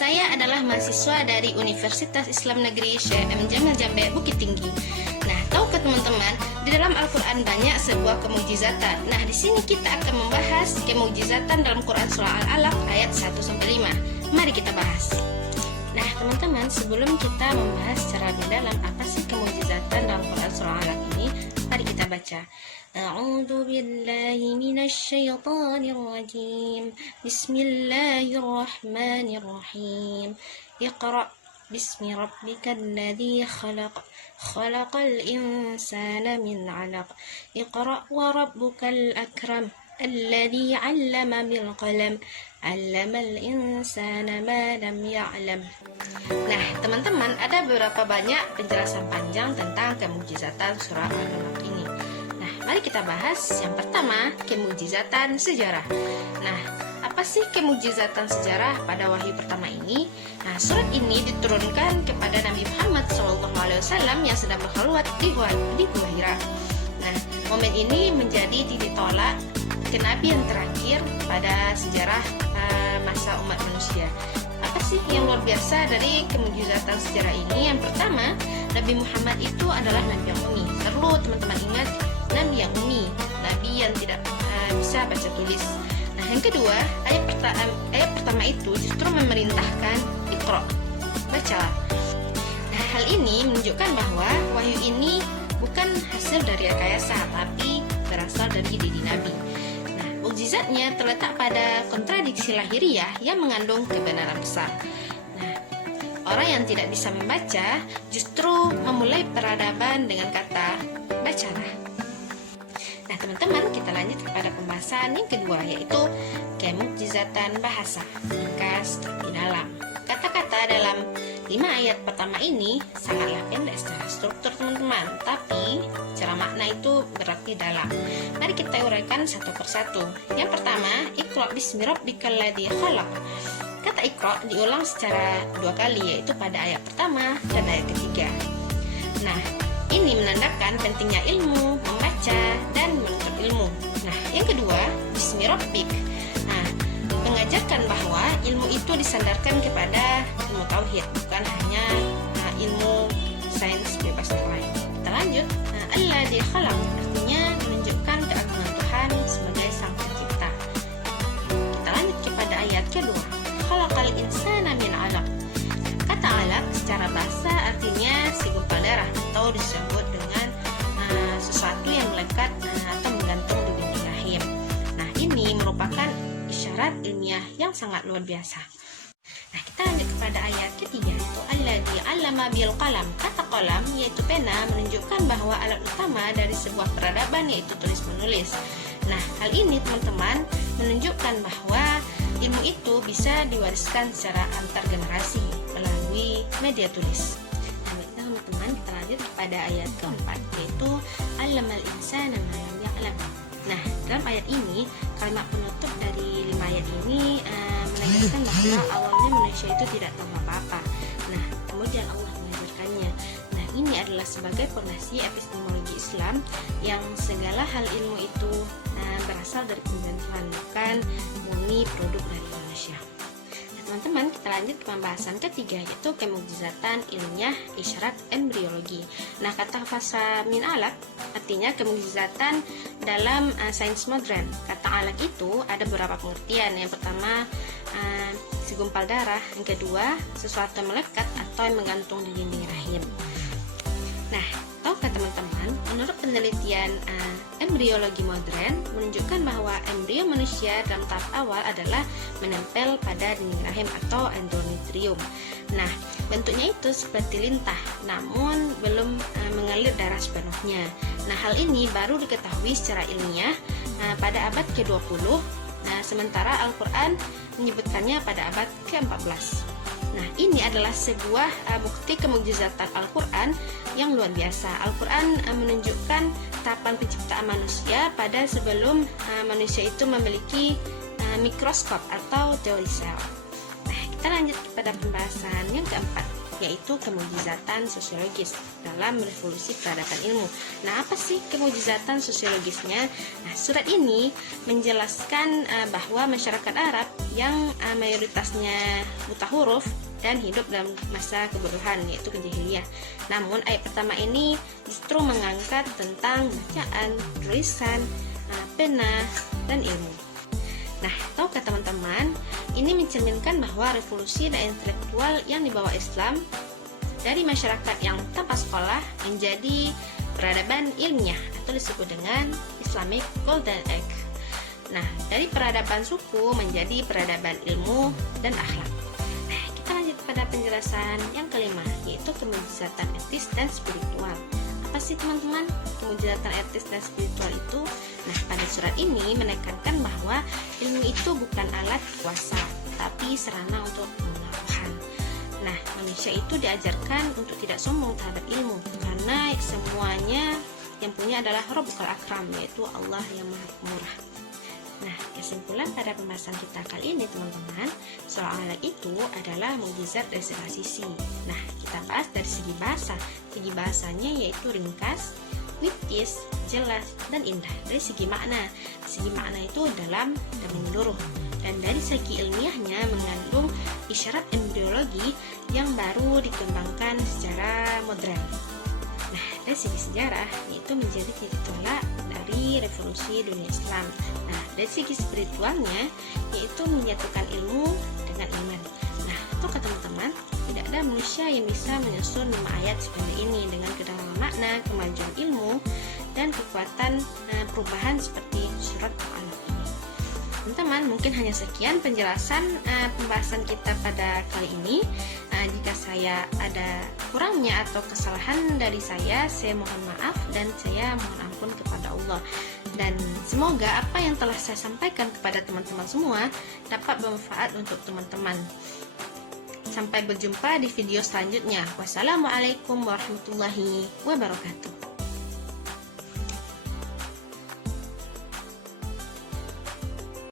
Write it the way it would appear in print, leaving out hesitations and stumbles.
Saya adalah mahasiswa dari Universitas Islam Negeri Syekh M. Jamil Jambe, Bukit Tinggi. Nah, tahukah teman-teman, di dalam Al-Quran banyak sebuah kemukjizatan. Nah, di sini kita akan membahas kemukjizatan dalam Quran surah Al-Alaq ayat 1-5. Mari kita bahas. Nah, teman-teman, sebelum kita membahas secara lebih dalam apa sih kemukjizatan dalam Quran surah Al-Alaq ini, mari kita baca. A'udzu billahi minasy syaithanir rajim. Bismillahirrahmanirrahim. Iqra bismi rabbikal ladzi khalaq. Khalaqal insana min 'alaq. Iqra wa rabbukal akram. Alladzi 'allama bil qalam. 'Allamal insana ma lam ya'lam. Nah, teman-teman, ada beberapa banyak penjelasan panjang tentang kemukjizatan surah Al-Alaq ini. Nah, mari kita bahas. Yang pertama, kemukjizatan sejarah. Nah, apa sih kemukjizatan sejarah pada wahyu pertama ini? Nah, surat ini diturunkan kepada Nabi Muhammad SAW yang sedang berkhulwat di Gua Hira. Nah, momen ini menjadi titik tolak kenabian terakhir pada sejarah masa umat manusia. Apa sih yang luar biasa dari kemukjizatan sejarah ini? Yang pertama, Nabi Muhammad itu adalah Nabi yang ummi. Perlu teman-teman ingat, Nabi yang ummi, Nabi yang tidak bisa baca tulis. Nah, yang kedua, ayat pertama itu justru memerintahkan Iqra, baca. Nah, hal ini menunjukkan bahwa wahyu ini bukan hasil dari rekayasa, tapi berasal dari diri Nabi. Mukjizatnya terletak pada kontradiksi lahiriah yang mengandung kebenaran besar. Nah, orang yang tidak bisa membaca justru memulai peradaban dengan kata bacalah. Nah, teman-teman, kita lanjut kepada pembahasan yang kedua, yaitu kemukjizatan bahasa. Ringkas tapi dalam. Kata-kata dalam 5 ayat pertama ini sangatlah pendek secara struktur, teman-teman, tapi secara makna itu berarti dalam. Mari kita uraikan satu persatu. Yang pertama, Iqra bismi rabbikal ladzi khalaq. Kata Iqra diulang secara 2 kali, yaitu pada ayat pertama dan ayat ketiga. Nah, ini menandakan pentingnya ilmu, membaca, dan menuntut ilmu. Nah, yang kedua, bismi rabbik. Nah, mengajarkan bahwa ilmu itu disandarkan kepada ilmu tauhid, bukan hanya ilmu sains bebas lain. Kita lanjut. Nah, alladzi khalaq artinya menunjukkan keagungan Tuhan sebagai sang pencipta. Kita lanjut kepada ayat kedua. Khalaqal insana min 'alaq. Kata 'alaq secara bahasa artinya segumpal darah, atau disebut dengan sesuatu yang melekat atau menggantung di dinding rahim. Nah, ini merupakan isyarat ilmiah yang sangat luar biasa. Nah, kita lanjut kepada ayat ketiga, itu alladzi 'allama bil qalam. Kata qalam yaitu pena menunjukkan bahwa alat utama dari sebuah peradaban yaitu tulis menulis. Nah, hal ini teman-teman menunjukkan bahwa ilmu itu bisa diwariskan secara antar generasi melalui media tulis. Nah, teman-teman, kita lanjut kepada ayat keempat, yaitu 'allamal insana ma lam ya'lam. Nah, dalam ayat ini, kalimat penutup dari 5 ayat ini menegaskan bahwa awalnya manusia itu tidak tahu apa-apa. Nah, kemudian Allah mengajarkannya. Nah, ini adalah sebagai fondasi epistemologi Islam yang segala hal ilmu itu berasal dari pemberian Tuhan, bukan murni produk dari manusia. Nah, teman-teman, kita lanjut ke pembahasan ketiga, yaitu kemukjizatan ilmiah isyarat embriologi. Nah, kata fasa min alaq artinya kemukjizatan dalam sains modern. Kata alaq itu ada beberapa pengertian. Yang pertama, segumpal darah. Yang kedua, sesuatu yang melekat atau yang menggantung di dinding rahim. Nah, tahukah teman-teman, menurut penelitian embriologi modern menunjukkan bahwa embrio manusia dalam tahap awal adalah menempel pada dinding rahim atau endometrium. Nah, bentuknya itu seperti lintah, namun belum mengalir darah sepenuhnya. Nah, hal ini baru diketahui secara ilmiah pada abad ke-20. Nah, sementara Al-Quran menyebutkannya pada abad ke-14. Nah, ini adalah sebuah bukti kemukjizatan Al-Quran yang luar biasa. Al-Quran menunjukkan tahapan penciptaan manusia pada sebelum manusia itu memiliki mikroskop atau teori sel. Nah, kita lanjut kepada pembahasan yang keempat. yaitu kemujizatan sosiologis dalam revolusi peradaban ilmu. Nah, apa sih kemujizatan sosiologisnya? Nah, surat ini menjelaskan bahwa masyarakat Arab yang mayoritasnya buta huruf dan hidup dalam masa kebodohan, yaitu kejahiliyah. Namun ayat pertama ini justru mengangkat tentang bacaan, tulisan, pena, dan ilmu. Nah, tahukah teman-teman, ini mencerminkan bahwa revolusi dan intelektual yang dibawa Islam dari masyarakat yang tanpa sekolah menjadi peradaban ilmiah atau disebut dengan Islamic Golden Age. Nah, dari peradaban suku menjadi peradaban ilmu dan akhlak. Nah, kita lanjut pada penjelasan yang kelima, yaitu kemujizatan etis dan spiritual. Apa sih teman-teman kemujizatan etis dan spiritual itu? Nah, pada surat ini menekankan bahwa ilmu itu bukan alat kuasa, tapi sarana untuk mengenal Tuhan. Nah, manusia itu diajarkan untuk tidak sombong terhadap ilmu, karena semuanya yang punya adalah Rabbul Akram, yaitu Allah yang Maha Pemurah. Nah, kesimpulan pada pembahasan kita kali ini teman-teman, surah Al-Alaq itu adalah mukjizat dari segala sisi. Nah, kita bahas dari segi bahasa. Segi bahasanya yaitu ringkas, puitis, jelas, dan indah. Dari segi makna itu dalam dan menyeluruh. Dan dari segi ilmiahnya mengandung isyarat embriologi yang baru dikembangkan secara modern. Nah, dari segi sejarah yaitu menjadi titik tolak dari revolusi dunia Islam. Nah, dari segi spiritualnya yaitu menyatukan ilmu dengan iman. Nah, tahukah teman-teman, tidak ada manusia yang bisa menyusun 5 ayat sependek ini dengan kedalaman makna, kemajuan ilmu, dan kekuatan perubahan seperti surat Al-Alaq ini. Teman-teman, mungkin hanya sekian penjelasan pembahasan kita pada kali ini. Jika saya ada kurangnya atau kesalahan dari saya mohon maaf dan saya mohon ampun kepada Allah. Dan semoga apa yang telah saya sampaikan kepada teman-teman semua dapat bermanfaat untuk teman-teman. Sampai berjumpa di video selanjutnya. Wassalamualaikum warahmatullahi wabarakatuh.